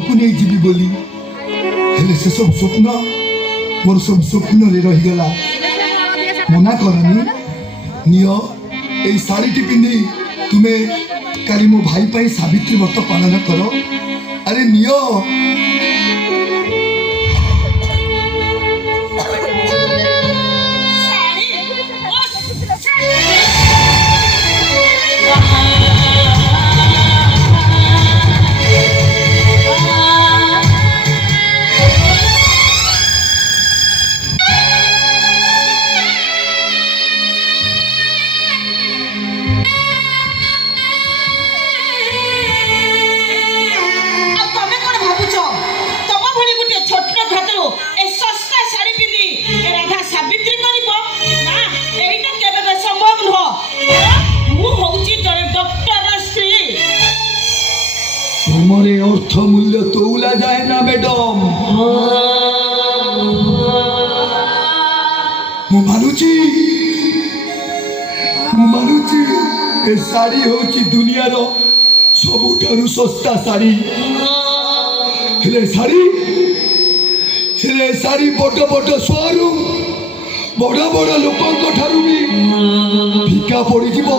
को नहीं जीवी बोली हेले से सब स्वप्न मोर सब स्वप्न रे रही गला मना करनी नियो ए साड़ी टी पिंदी तुम्हें काली मो भाई पाई सावित्री व्रत पालन करो अरे नियो अर्थ मूल्य तौला जाए ना मैडम मु मानुची ए साड़ी होची दुनिया रो सबुठारु सस्ता साड़ी हेले साड़ी बड़ बड़ शोरूम बड़ बड़ लोक ठारू भी फिका पड़ी जीवो